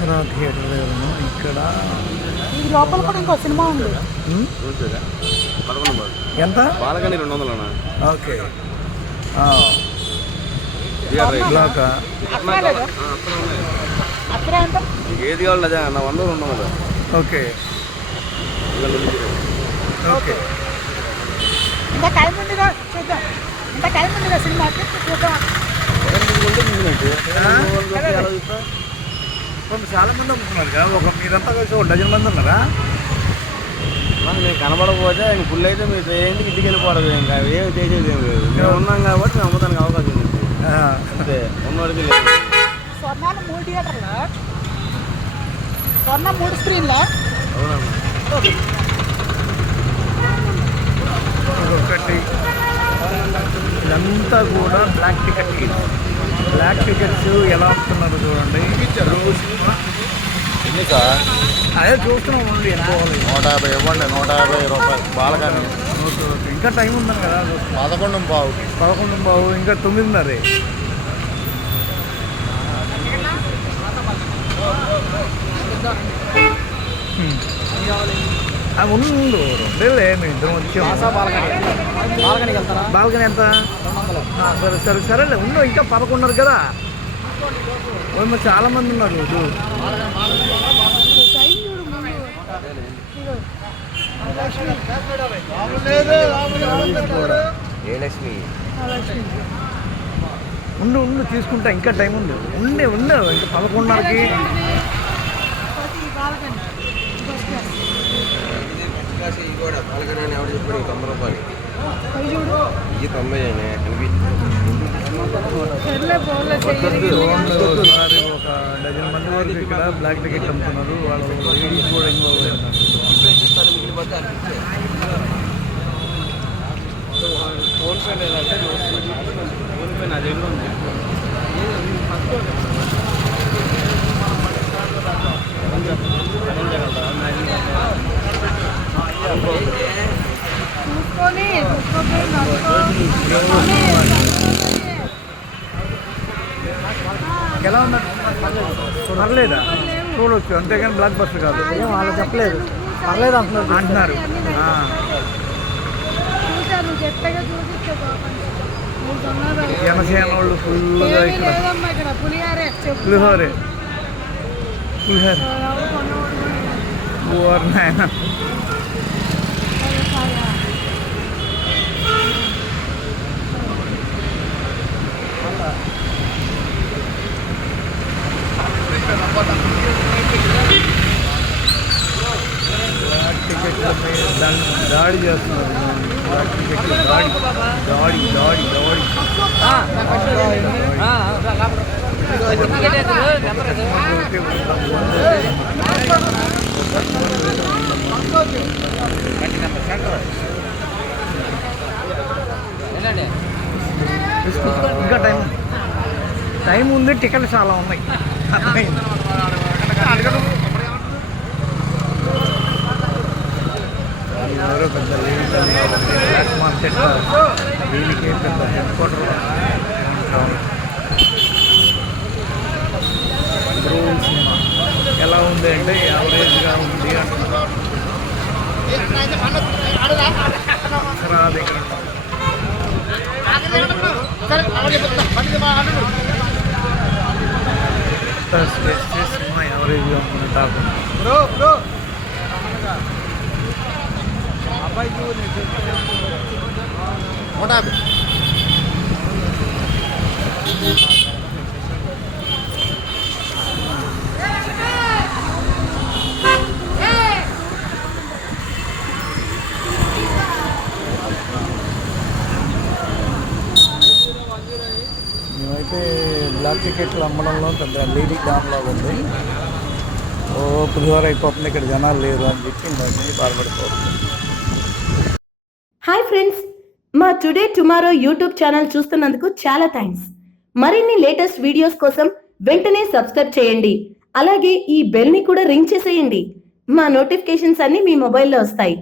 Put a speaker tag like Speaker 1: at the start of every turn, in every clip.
Speaker 1: Andhra theatre దగ్గరను? ఇక్కడ.
Speaker 2: లోపల కూడా ఇంకో సినిమా ఉంది.
Speaker 1: ఎంత?
Speaker 3: బాలకని రెండు వందలనా?
Speaker 1: ఓకే. బ్లాక్
Speaker 3: ఏది? కావాలి అదే నా వంద రెండు వందలు.
Speaker 1: ఓకే. ఓకే.
Speaker 2: ఇంకా టైం ఉందిగా చూద్దాం. ఇంకా టైం ఉందిగా సినిమాకి? చూద్దాం.
Speaker 1: కొంత చాలా మంది అమ్ముతున్నారు కదా ఒక మీరంతా కలిసి ఒక డజన్ మంది ఉన్నారా
Speaker 3: నేను కనబడకపోతే ఇంక ఫుల్ అయితే మీరు ఏంటి ఇంటికి వెళ్ళిపోవడం ఇంకా ఏమి చేసేది ఏం లేదు మేము ఉన్నాం కాబట్టి మేము అమ్మదానికి అవకాశం ఉంది
Speaker 1: ఆ,
Speaker 3: అంతే ఉన్నవాడికి లేదు
Speaker 2: స్వర్ణాలు మూడు థియేటర్లో స్వర్ణ మూడు స్క్రీన్లో
Speaker 3: అవునమ్మా
Speaker 1: ఒకటి ఇదంతా కూడా బ్లాక్ టికెట్ బ్లాక్ టికెట్స్ ఎలా అమ్ముతున్నారు చూడండి.
Speaker 3: ఎన్ని సార్
Speaker 1: అదే చూస్తున్నాం ఓన్లీ ఎంతోవాలి
Speaker 3: నూట యాభై ఇవ్వండి నూట యాభై రూపాయలు. బాలకాని
Speaker 1: ఇంకా టైం ఉంది కదా
Speaker 3: పదకొండు బావు
Speaker 1: పదకొండు బాబు ఇంకా తొమ్మిదిన్నరే. ఆ, ఉండు ఉండు రెండేళ్ళే మేము ఇద్దరం
Speaker 2: వెళ్తారా?
Speaker 1: బాల్కనీ ఎంత? సరే సరే సరేలే ఉండు ఇంకా పదకొండున్నర కదా. మరి చాలా మంది ఉన్నారు రోజు
Speaker 3: ఏ లక్ష్మి?
Speaker 1: ఉండు ఉండు తీసుకుంటా. ఇంకా టైం ఉంది. ఉండే ఉండే. ఇంకా పదకొండున్నరకి.
Speaker 3: చెప్పాడు? తొంభై రూపాయలు ఈ తొంభై అయినా
Speaker 1: చూడండి ఒకసారి ఒక డజన్ మంది వరకు ఇక్కడ బ్లాక్ టికెట్ అమ్ముతున్నారు వాళ్ళు కూడా
Speaker 3: ఫోన్పే లేదంటే ఫోన్పే నా దగ్గర ఉంది
Speaker 2: చూసుకొని
Speaker 1: ఎలా ఉందండి పర్లేదా చూడొచ్చు అంతేగాని బ్లాక్ బస్టర్ కాదు
Speaker 2: వాళ్ళు చెప్పలేదు పర్లేదు అంటున్నారు
Speaker 1: అంటున్నారు ఆ,
Speaker 4: చూశాను చెప్పగా చూపించే
Speaker 1: జనసేన వాళ్ళు ఫుల్గా ఇక్కడ
Speaker 4: లేదమ్మా ఇక్కడ పులిహారే చెప్పు
Speaker 1: పులిహోరే పులిహోర
Speaker 4: ఎవరు కొన్నవాళ్ళు
Speaker 1: ఓర్ నాయన దాన్ని దాడి చేస్తున్నారు దాడి దాడి దాడి దాడి ఇంకా టైం. టైం ఉంది టికెట్లు చాలా ఉన్నాయి అర్థమైంది. ఎవరో పెద్ద లేడీస్ బ్లాక్ మార్కెట్ దీనికి పెద్ద హెడ్ క్వార్టర్ ధ్రువ్ సినిమా ఎలా ఉంది అంటే యావరేజ్గా ఉంది అంటున్నారు అక్షరా దగ్గర సినిమా యావరేజ్గా ఉంది టాప్
Speaker 3: నూట యాభై
Speaker 1: మేమైతే బ్లాక్ టికెట్లు అమ్మడంలో పెద్ద లేడీ డామ్ ఉంది. ఓ పులిహోర అయిపోతుంది ఇక్కడ జనాలు లేరు అని చెప్పి మేము బాధపడిపోతుంది
Speaker 5: హాయ్ ఫ్రెండ్స్ మా టుడే టుమారో యూట్యూబ్ ఛానల్ చూస్తున్నందుకు చాలా థ్యాంక్స్. మరిన్ని లేటెస్ట్ వీడియోస్ కోసం వెంటనే సబ్స్క్రైబ్ చేయండి. అలాగే ఈ బెల్ని కూడా రింగ్ చేసేయండి. మా నోటిఫికేషన్స్ అన్నీ మీ మొబైల్లో వస్తాయి.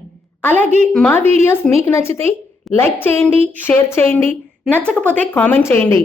Speaker 5: అలాగే మా వీడియోస్ మీకు నచ్చితే లైక్ చేయండి షేర్ చేయండి నచ్చకపోతే కామెంట్ చేయండి.